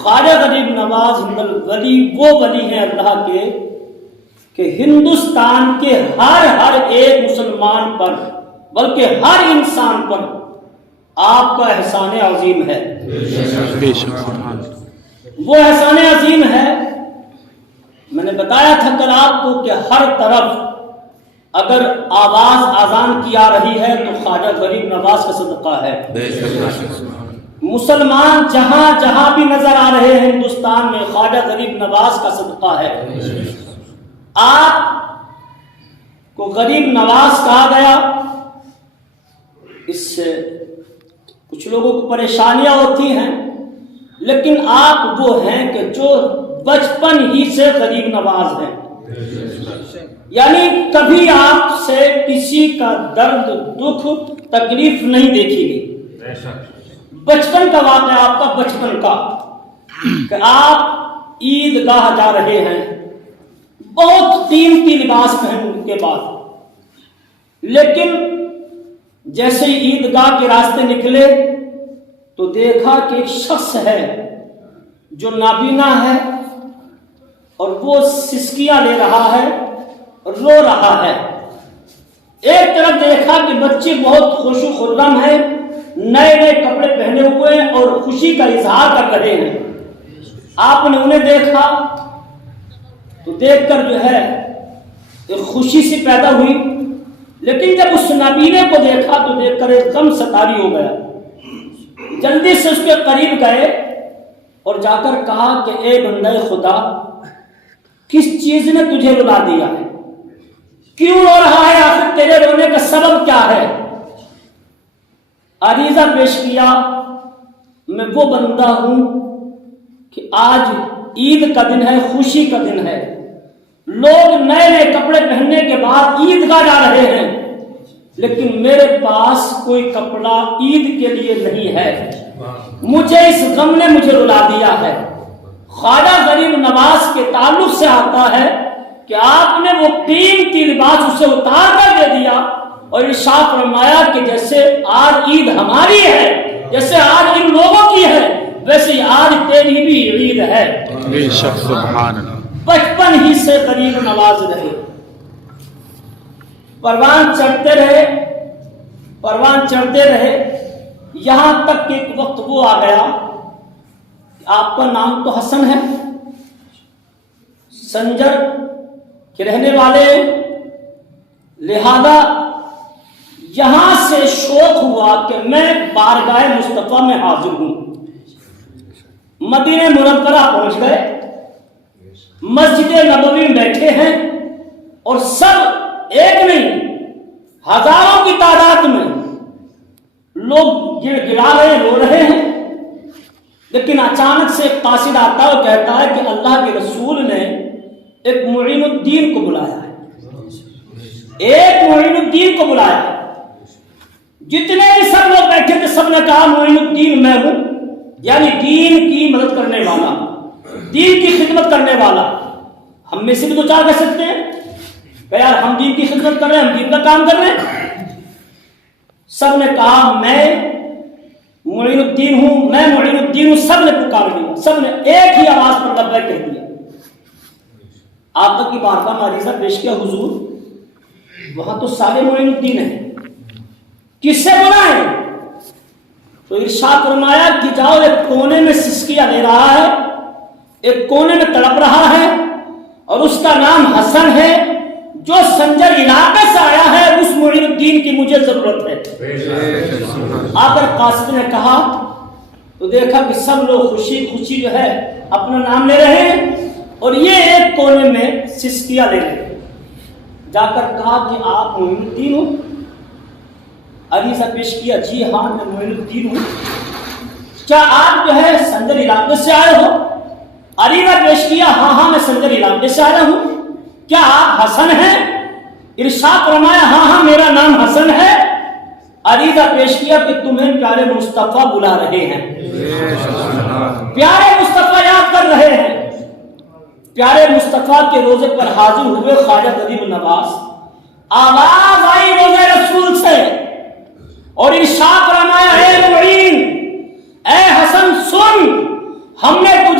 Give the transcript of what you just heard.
خواجہ غریب نواز الولی وہ ولی ہیں اللہ کے کہ ہندوستان کے ہر ایک مسلمان پر بلکہ ہر انسان پر آپ کا احسان عظیم ہے. وہ احسان عظیم ہے. میں نے بتایا تھا کل آپ کو کہ ہر طرف اگر آواز اذان کی آ رہی ہے تو خواجہ غریب نواز کا صدقہ ہے. مسلمان جہاں جہاں بھی نظر آ رہے ہیں ہندوستان میں خواجہ غریب نواز کا صدقہ ہے. آپ کو غریب نواز کہا گیا، اس سے کچھ لوگوں کو پریشانیاں ہوتی ہیں، لیکن آپ وہ ہیں کہ جو بچپن ہی سے غریب نواز ہیں. یعنی کبھی آپ سے کسی کا درد دکھ تکلیف نہیں دیکھی گئی. بچپن کا واقعہ آپ کا بچپن کا کہ آپ عید گاہ جا رہے ہیں بہت قیمتی لباس پہننے کے بعد، لیکن جیسے ہی عید گاہ کے راستے نکلے تو دیکھا کہ ایک شخص ہے جو نابینا ہے اور وہ سسکیاں لے رہا ہے، رو رہا ہے. ایک طرف دیکھا کہ بچے بہت خوش و خرم ہیں، نئے نئے کپڑے پہنے ہوئے ہیں اور خوشی کا اظہار کر رہے ہیں. آپ نے انہیں دیکھا تو دیکھ کر جو ہے ایک خوشی سی پیدا ہوئی، لیکن جب اس نابینے کو دیکھا تو دیکھ کر ایک دم ستاری ہو گیا. جلدی سے اس کے قریب گئے اور جا کر کہا کہ اے بندہ خدا، کس چیز نے تجھے رلا دیا ہے؟ کیوں رو رہا ہے؟ آخر تیرے رونے کا سبب کیا ہے؟ عریضہ پیش کیا، میں وہ بندہ ہوں کہ آج عید کا دن ہے، خوشی کا دن ہے، لوگ نئے نئے کپڑے پہننے کے بعد عید گاہ جا رہے ہیں، لیکن میرے پاس کوئی کپڑا عید کے لیے نہیں ہے. مجھے اس غم نے مجھے رلا دیا ہے. خواجہ غریب نواز کے تعلق سے آتا ہے کہ آپ نے وہ قیمتی لباس اسے اتار کر دے دیا اور ارشاد فرمایا کہ جیسے آج عید ہماری ہے، جیسے آج ان لوگوں کی ہے، ویسے آج تیری بھی عید ہے. بے شک سبحان اللہ. بچپن ہی سے غریب نواز رہے، پروان چڑھتے رہے، پروان چڑھتے رہے، یہاں تک کہ ایک وقت وہ آ گیا کہ آپ کا نام تو حسن ہے، سنجر کے رہنے والے، لہذا یہاں سے شوق ہوا کہ میں بارگاہ مصطفیٰ میں حاضر ہوں. مدینہ منورہ پہنچ گئے، مسجد نبوی میں بیٹھے ہیں اور سب ایک نہیں ہزاروں کی تعداد میں لوگ گر گرا رہے، رو رہے ہیں. لیکن اچانک سے ایک قاصد آتا ہے اور کہتا ہے کہ اللہ کے رسول نے ایک معین الدین کو بلایا ہے، ایک معین الدین کو بلایا. جتنے بھی سب لوگ بیٹھے تھے سب نے کہا معین الدین میں ہوں، یعنی دین کی مدد کرنے والا، دین کی خدمت کرنے والا. ہم میں سے بھی تو چار کہہ سکتے ہیں کہ یار ہم دین کی خدمت کر رہے ہیں، ہم دین کا کام کر رہے ہیں. سب نے کہا میں معین الدین ہوں، میں معین الدین ہوں. سب نے پکار لیا، سب نے ایک ہی آواز پر لبیک کہہ دیا. آپ کی بارگاہ میں عریضہ پیش کیا، حضور وہاں تو سارے معین الدین ہیں، کس سے بلائیں؟ تو ارشاد فرمایا کہ جاؤ، ایک کونے میں سسکیاں لے رہا ہے، ایک کونے میں تڑپ رہا ہے اور اس کا نام حسن ہے، جو سنجر علاقے سے آیا ہے، اس معین الدین کی مجھے ضرورت ہے. آ کر قاصد نے کہا تو دیکھا کہ سب لوگ خوشی خوشی جو ہے اپنا نام لے رہے ہیں اور یہ ایک کونے میں سسکیاں لے رہے ہیں. جا کر کہا کہ آپ معین الدین ہو؟ عریضہ پیش کیا، جی ہاں میں معین الدین ہوں. کیا آپ جو ہے سنجر علاقے سے آئے ہو؟ عریضہ پیش کیا، ہاں ہاں میں سنجر علاقے سے آیا ہوں. کیا آپ حسن ہیں؟ ارشاد فرمایا ہاں ہاں میرا نام حسن ہے. عریضہ پیش کیا کہ تمہیں پیارے مصطفیٰ بلا رہے ہیں، پیارے مصطفیٰ یاد کر رہے ہیں. پیارے مصطفیٰ کے روزے پر حاضر ہوئے خواجہ غریب نواز. آواز آئی روزے رسول سے اور ارشاد فرمایا اے معین، اے حسن سن، ہم نے تجھے